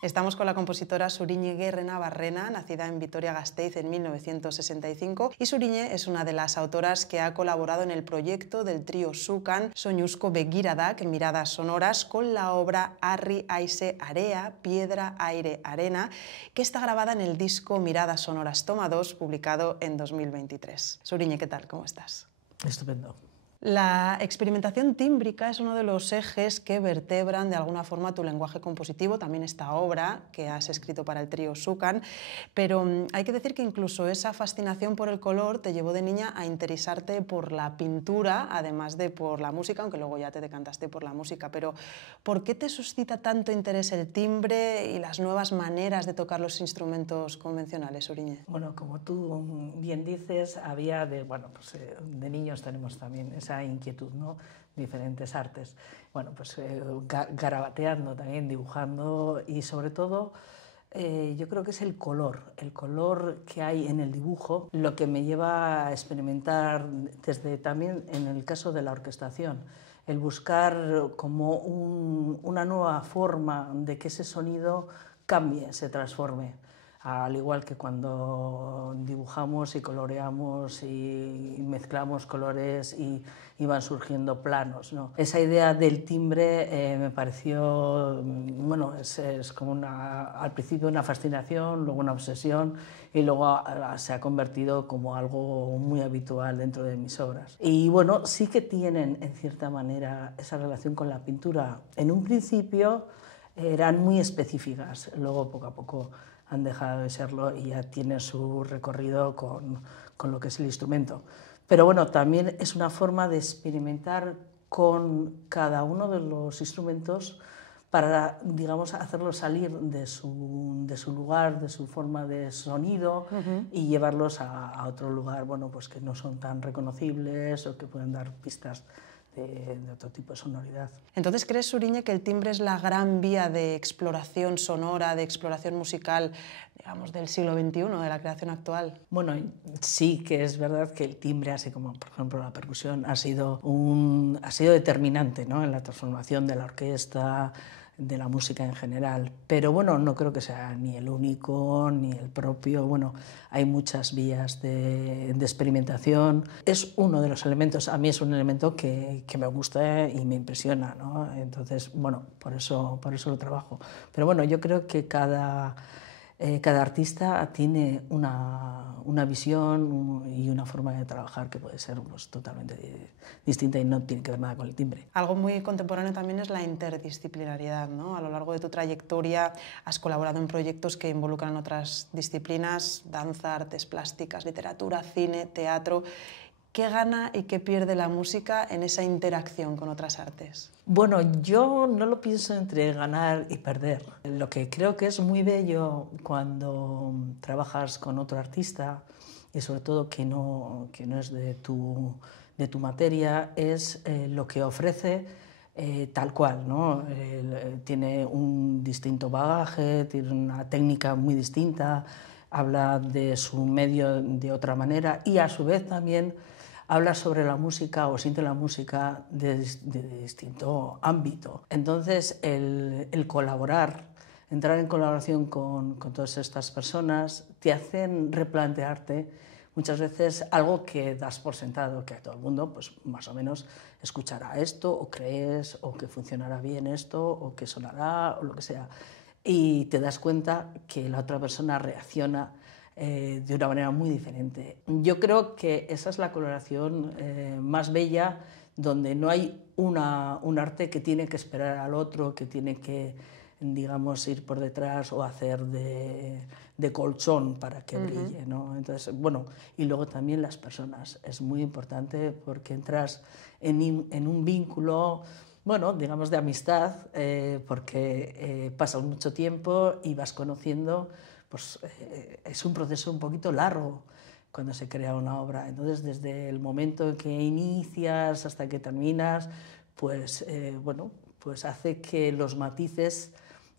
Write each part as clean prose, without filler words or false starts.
Estamos con la compositora Suriñe Guerrena Barrena, nacida en Vitoria-Gasteiz en 1965, y Suriñe es una de las autoras que ha colaborado en el proyecto del trío Sukan, Soñuzko Begiradak, Miradas Sonoras, con la obra Arri Aise Area, Piedra, Aire, Arena, que está grabada en el disco Miradas Sonoras Toma 2, publicado en 2023. Suriñe, ¿qué tal? ¿Cómo estás? Estupendo. La experimentación tímbrica es uno de los ejes que vertebran de alguna forma tu lenguaje compositivo, también esta obra que has escrito para el trío Sukan, pero hay que decir que incluso esa fascinación por el color te llevó de niña a interesarte por la pintura, además de por la música, aunque luego ya te decantaste por la música. Pero ¿por qué te suscita tanto interés el timbre y las nuevas maneras de tocar los instrumentos convencionales, Suriñe? Bueno, como tú bien dices, había de niños tenemos también esa inquietud, ¿no? Diferentes artes. Bueno, pues garabateando también, dibujando y sobre todo yo creo que es el color que hay en el dibujo, lo que me lleva a experimentar desde también en el caso de la orquestación, el buscar como una nueva forma de que ese sonido cambie, se transforme. Al igual que cuando dibujamos y coloreamos y mezclamos colores y van surgiendo planos, ¿no? Esa idea del timbre me pareció, bueno, es como al principio una fascinación, luego una obsesión y luego se ha convertido como algo muy habitual dentro de mis obras. Y bueno, sí que tienen en cierta manera esa relación con la pintura. En un principio eran muy específicas, luego poco a poco han dejado de serlo y ya tiene su recorrido con lo que es el instrumento. Pero bueno, también es una forma de experimentar con cada uno de los instrumentos para, digamos, hacerlos salir de su lugar, de su forma de sonido y llevarlos a otro lugar, bueno, pues que no son tan reconocibles o que pueden dar pistas de otro tipo de sonoridad. Entonces, ¿crees, Suriñe, que el timbre es la gran vía de exploración sonora, de exploración musical, digamos, del siglo XXI, de la creación actual? Bueno, sí que es verdad que el timbre, así como por ejemplo la percusión, ha sido determinante, ¿no?, en la transformación de la orquesta, de la música en general, pero bueno, no creo que sea ni el único ni el propio. Bueno, hay muchas vías de experimentación. Es uno de los elementos, a mí es un elemento que me gusta y me impresiona, ¿no? Entonces, bueno, por eso lo trabajo. Pero bueno, yo creo que cada artista tiene una visión y una forma de trabajar que puede ser pues, totalmente distinta y no tiene que ver nada con el timbre. Algo muy contemporáneo también es la interdisciplinariedad, ¿no? A lo largo de tu trayectoria has colaborado en proyectos que involucran otras disciplinas, danza, artes plásticas, literatura, cine, teatro. ¿Qué gana y qué pierde la música en esa interacción con otras artes? Bueno, yo no lo pienso entre ganar y perder. Lo que creo que es muy bello cuando trabajas con otro artista y sobre todo que no es de tu materia es lo que ofrece tal cual, ¿no? Tiene un distinto bagaje, tiene una técnica muy distinta, habla de su medio de otra manera y a su vez también habla sobre la música o siente la música de distinto ámbito. Entonces, el colaborar, entrar en colaboración con todas estas personas, te hacen replantearte muchas veces algo que das por sentado, que a todo el mundo, pues más o menos, escuchará esto, o crees, o que funcionará bien esto, o que sonará, o lo que sea. Y te das cuenta que la otra persona reacciona de una manera muy diferente. Yo creo que esa es la colaboración más bella, donde no hay un arte que tiene que esperar al otro, que tiene que, digamos, ir por detrás o hacer de colchón para que brille, ¿no? Entonces, bueno, y luego también las personas. Es muy importante porque entras en un vínculo, bueno, digamos de amistad, porque pasas mucho tiempo y vas conociendo. Pues es un proceso un poquito largo cuando se crea una obra. Entonces, desde el momento en que inicias hasta que terminas, pues, bueno, pues hace que los matices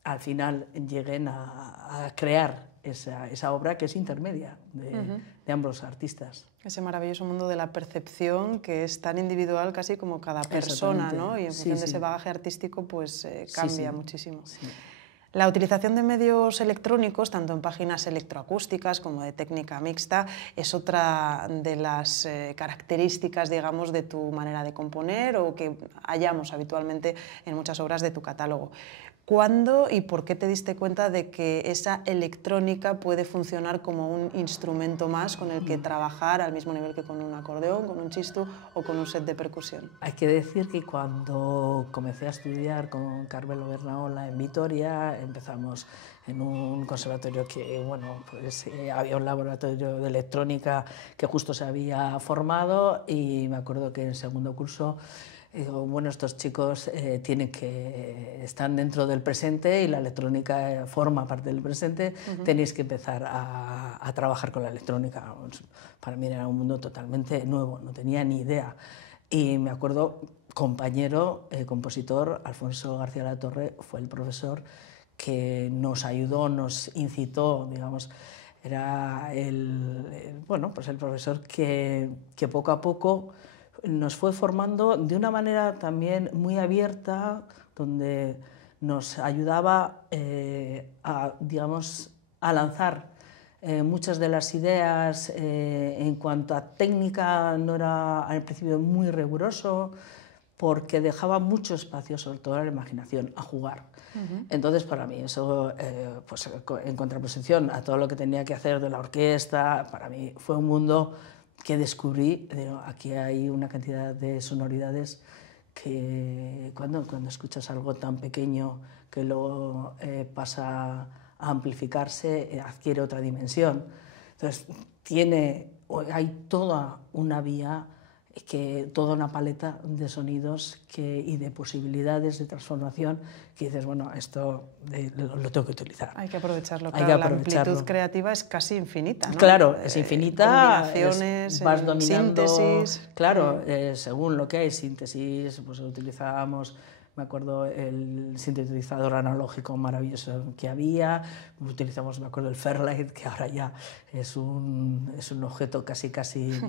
al final lleguen a crear esa obra que es intermedia de ambos artistas. Ese maravilloso mundo de la percepción que es tan individual casi como cada persona, ¿no? Y en función de ese bagaje artístico pues cambia muchísimo. Sí. La utilización de medios electrónicos, tanto en páginas electroacústicas como de técnica mixta, es otra de las características, digamos, de tu manera de componer o que hallamos habitualmente en muchas obras de tu catálogo. ¿Cuándo y por qué te diste cuenta de que esa electrónica puede funcionar como un instrumento más con el que trabajar al mismo nivel que con un acordeón, con un chistu o con un set de percusión? Hay que decir que cuando comencé a estudiar con Carmelo Bernaola en Vitoria, empezamos en un conservatorio que, bueno, pues había un laboratorio de electrónica que justo se había formado, y me acuerdo que en segundo curso digo, bueno, estos chicos están dentro del presente y la electrónica forma parte del presente, tenéis que empezar a trabajar con la electrónica. Para mí era un mundo totalmente nuevo, no tenía ni idea. Y me acuerdo, compañero, compositor, Alfonso García Latorre, fue el profesor que nos ayudó, nos incitó, digamos, era el profesor que poco a poco nos fue formando de una manera también muy abierta, donde nos ayudaba a lanzar muchas de las ideas. En cuanto a técnica, no era al principio muy riguroso, porque dejaba mucho espacio, sobre todo a la imaginación, a jugar. Entonces, para mí, eso, pues, en contraposición a todo lo que tenía que hacer de la orquesta, para mí fue un mundo que descubrí. Aquí hay una cantidad de sonoridades que cuando escuchas algo tan pequeño que luego pasa a amplificarse, adquiere otra dimensión. Entonces, hay toda una vía, toda una paleta de sonidos y de posibilidades de transformación que dices, bueno, esto lo tengo que utilizar. Hay que aprovecharlo, claro, la amplitud creativa es casi infinita, ¿no? Claro, es infinita, combinaciones, vas dominando, síntesis. claro, según lo que hay, síntesis, pues utilizábamos, me acuerdo, el sintetizador analógico maravilloso que había, utilizamos, me acuerdo, el Fairlight, que ahora ya es un objeto casi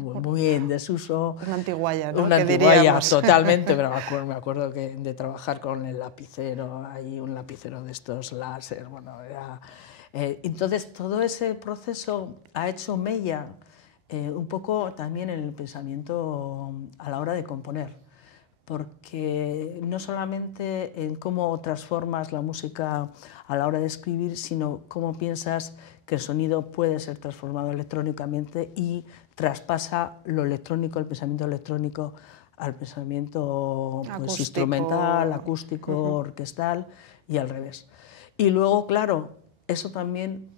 muy en desuso. Una antiguaya, ¿no? Una antiguaya, totalmente, pero me acuerdo de trabajar con el lapicero, ahí un lapicero de estos láser, bueno, era... entonces, todo ese proceso ha hecho mella un poco también en el pensamiento a la hora de componer, porque no solamente en cómo transformas la música a la hora de escribir, sino cómo piensas que el sonido puede ser transformado electrónicamente y traspasa lo electrónico, el pensamiento electrónico, al pensamiento pues, instrumental, acústico, orquestal y al revés. Y luego, claro, eso también,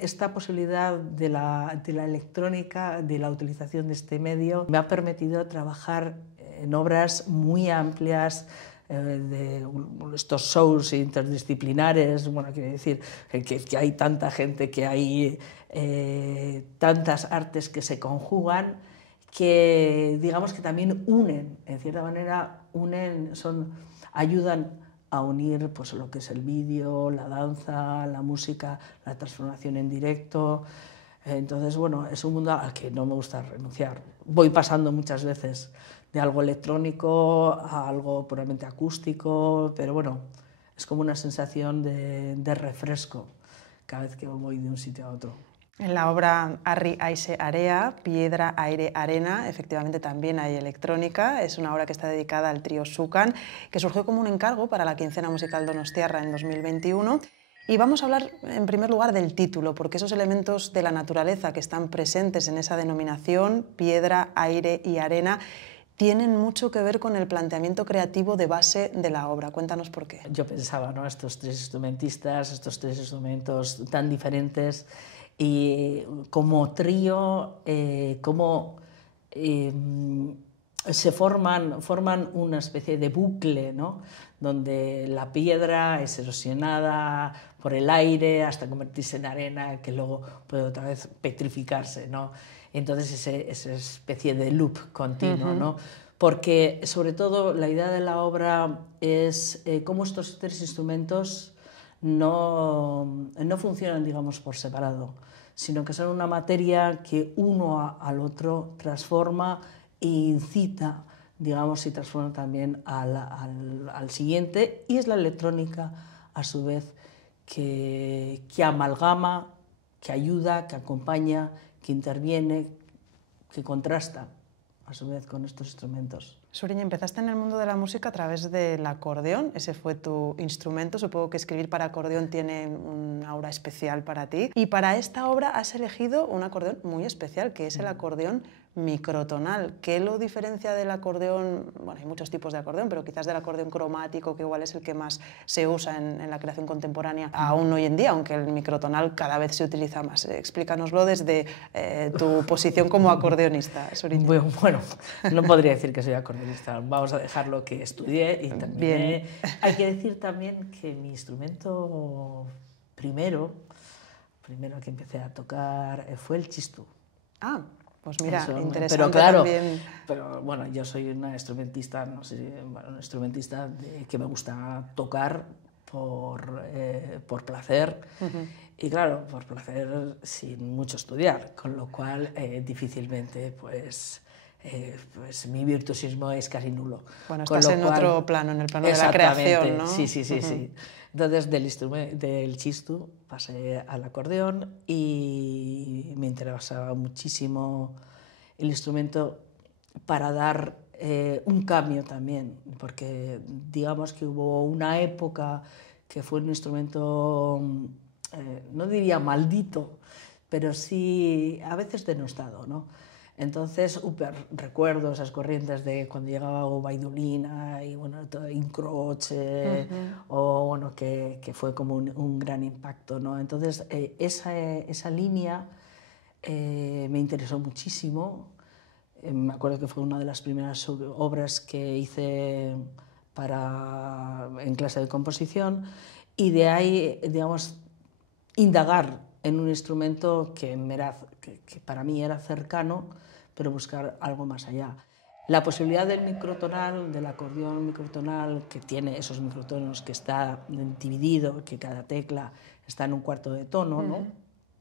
esta posibilidad de la electrónica, de la utilización de este medio, me ha permitido trabajar en obras muy amplias, de estos shows interdisciplinares. Bueno, quiere decir que hay tanta gente, que hay tantas artes que se conjugan, que digamos que también unen, en cierta manera, ayudan a unir pues, lo que es el vídeo, la danza, la música, la transformación en directo. Entonces, bueno, es un mundo al que no me gusta renunciar. Voy pasando muchas veces de algo electrónico a algo puramente acústico, pero bueno, es como una sensación de refresco cada vez que voy de un sitio a otro. En la obra Harri Aise Area, Piedra, Aire, Arena, efectivamente también hay electrónica. Es una obra que está dedicada al trío Sukan, que surgió como un encargo para la quincena musical Donostiarra en 2021. Y vamos a hablar en primer lugar del título, porque esos elementos de la naturaleza que están presentes en esa denominación, piedra, aire y arena, tienen mucho que ver con el planteamiento creativo de base de la obra. Cuéntanos por qué. Yo pensaba, ¿no?, estos tres instrumentistas, estos tres instrumentos tan diferentes, y como trío, se forman una especie de bucle, ¿no?, donde la piedra es erosionada por el aire hasta convertirse en arena, que luego puede otra vez petrificarse, ¿no? Entonces esa especie de loop continuo, ¿no? Porque sobre todo la idea de la obra es cómo estos tres instrumentos no funcionan, digamos, por separado, sino que son una materia que uno al otro transforma e incita, digamos, y transforma también al siguiente, y es la electrónica a su vez que amalgama, que ayuda, que acompaña, que interviene, que contrasta a su vez con estos instrumentos. Suriña, empezaste en el mundo de la música a través del acordeón, ese fue tu instrumento, supongo que escribir para acordeón tiene un aura especial para ti. Y para esta obra has elegido un acordeón muy especial, que es el acordeón microtonal. ¿Qué lo diferencia del acordeón? Bueno, hay muchos tipos de acordeón, pero quizás del acordeón cromático, que igual es el que más se usa en la creación contemporánea, aún hoy en día, aunque el microtonal cada vez se utiliza más. Explícanoslo desde tu posición como acordeonista, Suriña. Bueno, no podría decir que soy acordeonista, vamos a dejarlo que estudié y terminé. Hay que decir también que mi instrumento primero que empecé a tocar fue el chistú. Ah, pues mira, Eso, interesante pero claro, también. pero bueno, yo soy una instrumentista, no sé, bueno, una instrumentista que me gusta tocar por placer. Y claro, por placer sin mucho estudiar, con lo cual difícilmente pues mi virtuosismo es casi nulo. Bueno, estás en otro plano, en el plano de la creación, ¿no? Sí. Entonces del chistú pasé al acordeón y me interesaba muchísimo el instrumento para dar un cambio también, porque digamos que hubo una época que fue un instrumento, no diría maldito, pero sí a veces denostado, ¿no? Entonces, recuerdo esas corrientes de cuando llegaba Baidulina y bueno, Incroce, o bueno, que fue como un gran impacto, ¿no? Entonces, esa línea me interesó muchísimo. Me acuerdo que fue una de las primeras obras que hice en clase de composición, y de ahí, digamos, indagar en un instrumento que para mí era cercano, pero buscar algo más allá. La posibilidad del microtonal, del acordeón microtonal, que tiene esos microtonos, que está dividido, que cada tecla está en un cuarto de tono, ¿no?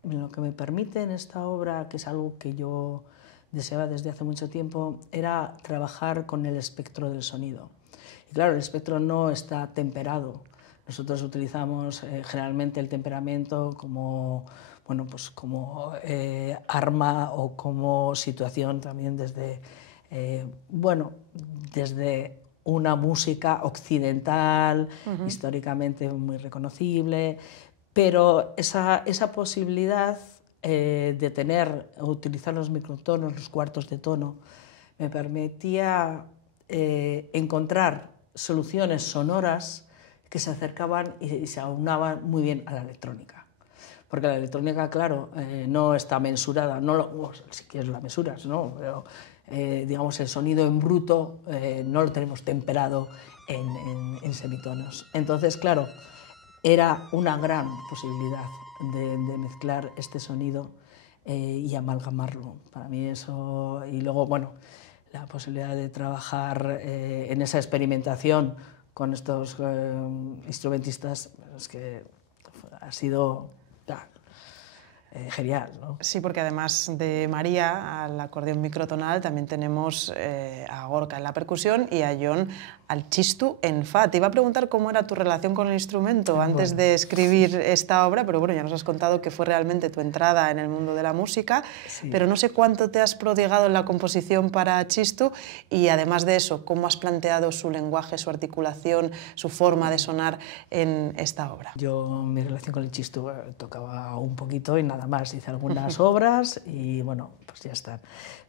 Lo que me permite en esta obra, que es algo que yo deseaba desde hace mucho tiempo, era trabajar con el espectro del sonido. Y claro, el espectro no está temperado. Nosotros utilizamos generalmente el temperamento como, bueno, pues como arma o como situación también desde una música occidental, históricamente muy reconocible, pero esa posibilidad de utilizar los microtonos, los cuartos de tono, me permitía encontrar soluciones sonoras que se acercaban y se aunaban muy bien a la electrónica. Porque la electrónica, claro, no está mensurada, si quieres la mesuras, ¿no? Pero digamos, el sonido en bruto no lo tenemos temperado en semitonos. Entonces, claro, era una gran posibilidad de mezclar este sonido y amalgamarlo. Para mí eso, y luego, bueno, la posibilidad de trabajar en esa experimentación con estos instrumentistas, es que ha sido genial, ¿no? Sí, porque además de María, al acordeón microtonal, también tenemos a Gorka en la percusión y a Jon al chistú en fa. Te iba a preguntar cómo era tu relación con el instrumento antes de escribir esta obra, pero bueno, ya nos has contado que fue realmente tu entrada en el mundo de la música, sí. Pero no sé cuánto te has prodigado en la composición para chistú y además de eso, cómo has planteado su lenguaje, su articulación, su forma de sonar en esta obra. Yo, mi relación con el chistú, tocaba un poquito y nada más, hice algunas obras y bueno, pues ya está.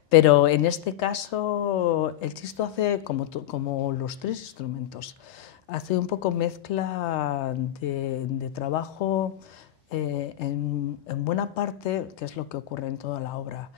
Pero en este caso el chistú hace como los tres instrumentos, hace un poco mezcla de trabajo en buena parte, que es lo que ocurre en toda la obra.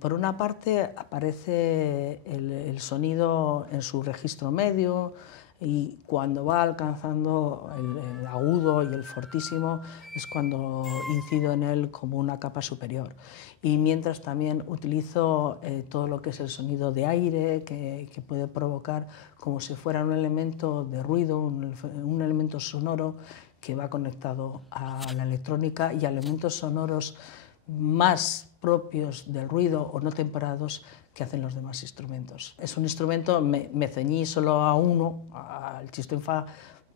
Por una parte aparece el sonido en su registro medio, y cuando va alcanzando el agudo y el fortísimo es cuando incido en él como una capa superior. Y mientras también utilizo todo lo que es el sonido de aire que puede provocar como si fuera un elemento de ruido, un elemento sonoro que va conectado a la electrónica y a elementos sonoros más propios del ruido o no temperados que hacen los demás instrumentos. Es un instrumento, me ceñí solo a uno, al chistú en fa,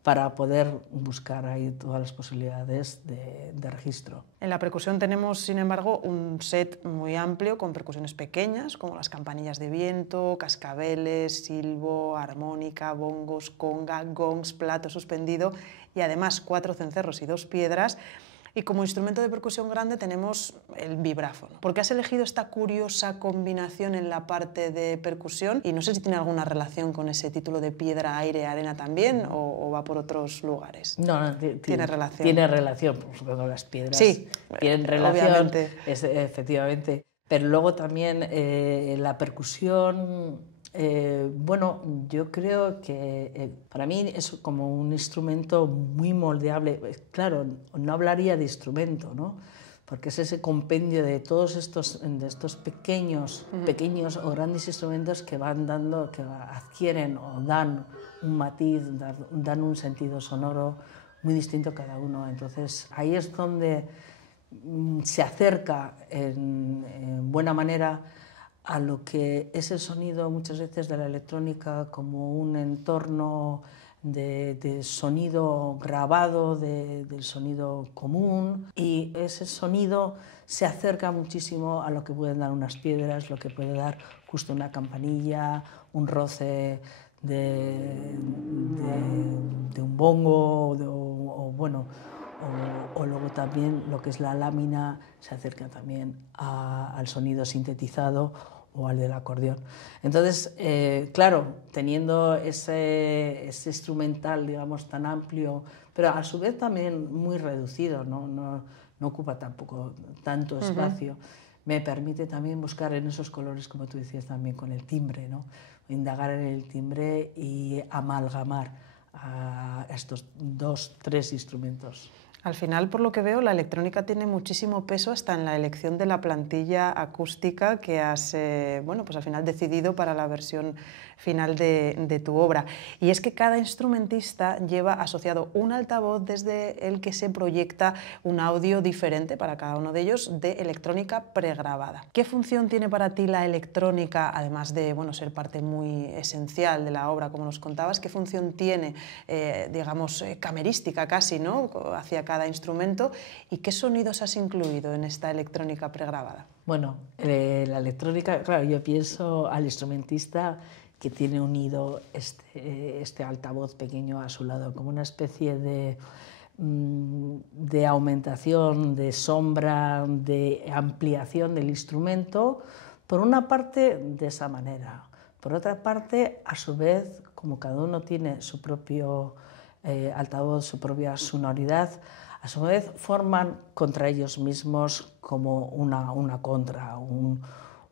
para poder buscar ahí todas las posibilidades de registro. En la percusión tenemos, sin embargo, un set muy amplio con percusiones pequeñas, como las campanillas de viento, cascabeles, silbo, armónica, bongos, conga, gongs, plato suspendido y además 4 cencerros y 2 piedras. Y como instrumento de percusión grande tenemos el vibráfono. ¿Por qué has elegido esta curiosa combinación en la parte de percusión? Y no sé si tiene alguna relación con ese título de piedra, aire, arena también, o va por otros lugares. No, tiene relación. Tiene relación, por supuesto, las piedras sí, tienen relación, obviamente. Efectivamente. Pero luego también la percusión... bueno, yo creo que para mí es como un instrumento muy moldeable. Claro, no hablaría de instrumento, ¿no? Porque es ese compendio de todos estos pequeños o grandes instrumentos que van dando, que adquieren o dan un matiz, dan un sentido sonoro muy distinto a cada uno. Entonces ahí es donde se acerca en buena manera a lo que es el sonido muchas veces de la electrónica como un entorno de sonido grabado, del sonido común, y ese sonido se acerca muchísimo a lo que pueden dar unas piedras, lo que puede dar justo una campanilla, un roce de un bongo o luego también lo que es la lámina se acerca también al sonido sintetizado o al del acordeón. Entonces, claro, teniendo ese instrumental, digamos, tan amplio, pero a su vez también muy reducido, no ocupa tampoco tanto espacio, me permite también buscar en esos colores, como tú decías también, con el timbre, ¿no? Indagar en el timbre y amalgamar a estos 2, 3 instrumentos. Al final, por lo que veo, la electrónica tiene muchísimo peso hasta en la elección de la plantilla acústica que has pues al final decidido para la versión final de tu obra. Y es que cada instrumentista lleva asociado un altavoz desde el que se proyecta un audio diferente para cada uno de ellos de electrónica pregrabada. ¿Qué función tiene para ti la electrónica, además de ser parte muy esencial de la obra, como nos contabas? ¿Qué función tiene, digamos, camerística casi, ¿no?, hacia cada instrumento, y qué sonidos has incluido en esta electrónica pregrabada? Bueno, la electrónica, claro, yo pienso al instrumentista que tiene unido este altavoz pequeño a su lado, como una especie de aumentación, de sombra, de ampliación del instrumento, por una parte de esa manera, por otra parte, a su vez, como cada uno tiene su propio altavoz, su propia sonoridad, a su vez forman contra ellos mismos como una contra,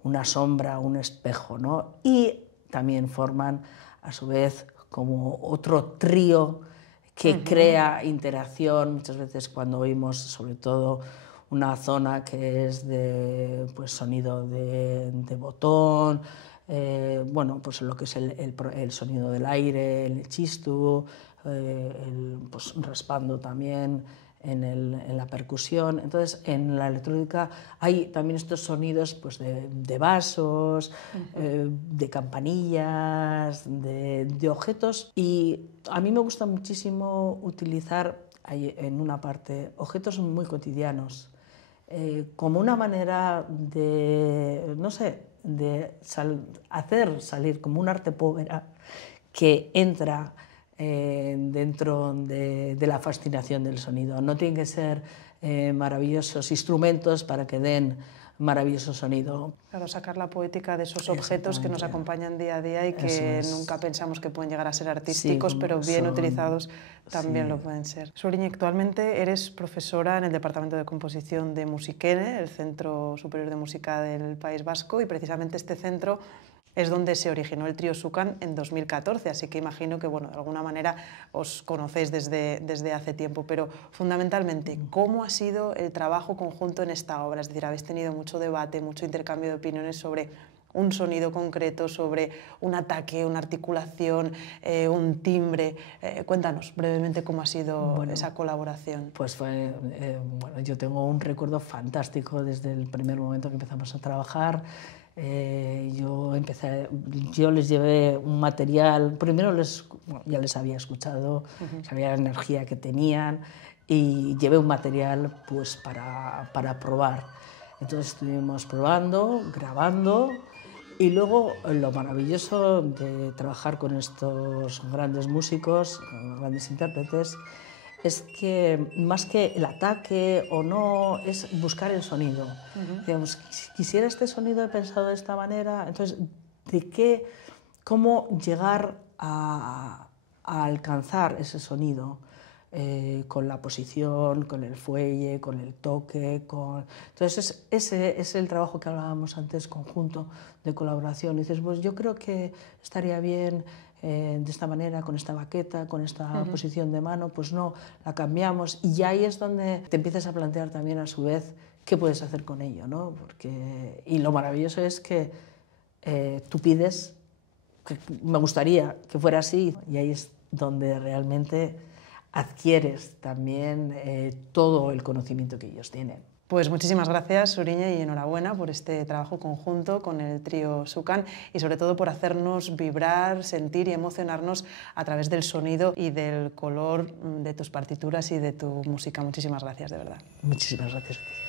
una sombra, un espejo, ¿no? Y también forman a su vez como otro trío que crea interacción. Muchas veces cuando oímos sobre todo una zona que es de sonido de botón, pues lo que es el sonido del aire, el chistu, raspando también en la percusión. Entonces, en la electrónica hay también estos sonidos de vasos, de campanillas, de objetos, y a mí me gusta muchísimo utilizar en una parte objetos muy cotidianos, como una manera de, no sé, de hacer salir como un arte povera que entra dentro de la fascinación del sonido. No tienen que ser maravillosos instrumentos para que den maravilloso sonido. Claro, sacar la poética de esos objetos que nos acompañan día a día y que nunca pensamos que pueden llegar a ser artísticos, pero bien utilizados también lo pueden ser. Suriñe, actualmente eres profesora en el Departamento de Composición de Musikene, el Centro Superior de Música del País Vasco, y precisamente este centro es donde se originó el trío Sukan en 2014, así que imagino que, de alguna manera os conocéis desde hace tiempo, pero fundamentalmente, ¿cómo ha sido el trabajo conjunto en esta obra? Es decir, habéis tenido mucho debate, mucho intercambio de opiniones sobre un sonido concreto, sobre un ataque, una articulación, un timbre. Cuéntanos brevemente cómo ha sido esa colaboración. Pues yo tengo un recuerdo fantástico desde el primer momento que empezamos a trabajar. Yo les llevé un material, primero ya les había escuchado, sabía la energía que tenían y llevé un material pues para probar. Entonces estuvimos probando, grabando y luego lo maravilloso de trabajar con estos grandes músicos, grandes intérpretes, es que más que el ataque o no, es buscar el sonido. Digamos, si quisiera este sonido, he pensado de esta manera, entonces, cómo llegar a alcanzar ese sonido con la posición, con el fuelle, con el toque. Entonces, ese es el trabajo que hablábamos antes, conjunto, de colaboración. Y dices, pues yo creo que estaría bien de esta manera, con esta baqueta, con esta posición de mano, pues no, la cambiamos. Y ahí es donde te empiezas a plantear también a su vez qué puedes hacer con ello, ¿no? Y lo maravilloso es que tú pides, que me gustaría que fuera así, y ahí es donde realmente adquieres también todo el conocimiento que ellos tienen. Pues muchísimas gracias, Suriñe, y enhorabuena por este trabajo conjunto con el trío Sukan y sobre todo por hacernos vibrar, sentir y emocionarnos a través del sonido y del color de tus partituras y de tu música. Muchísimas gracias, de verdad. Muchísimas gracias a ti.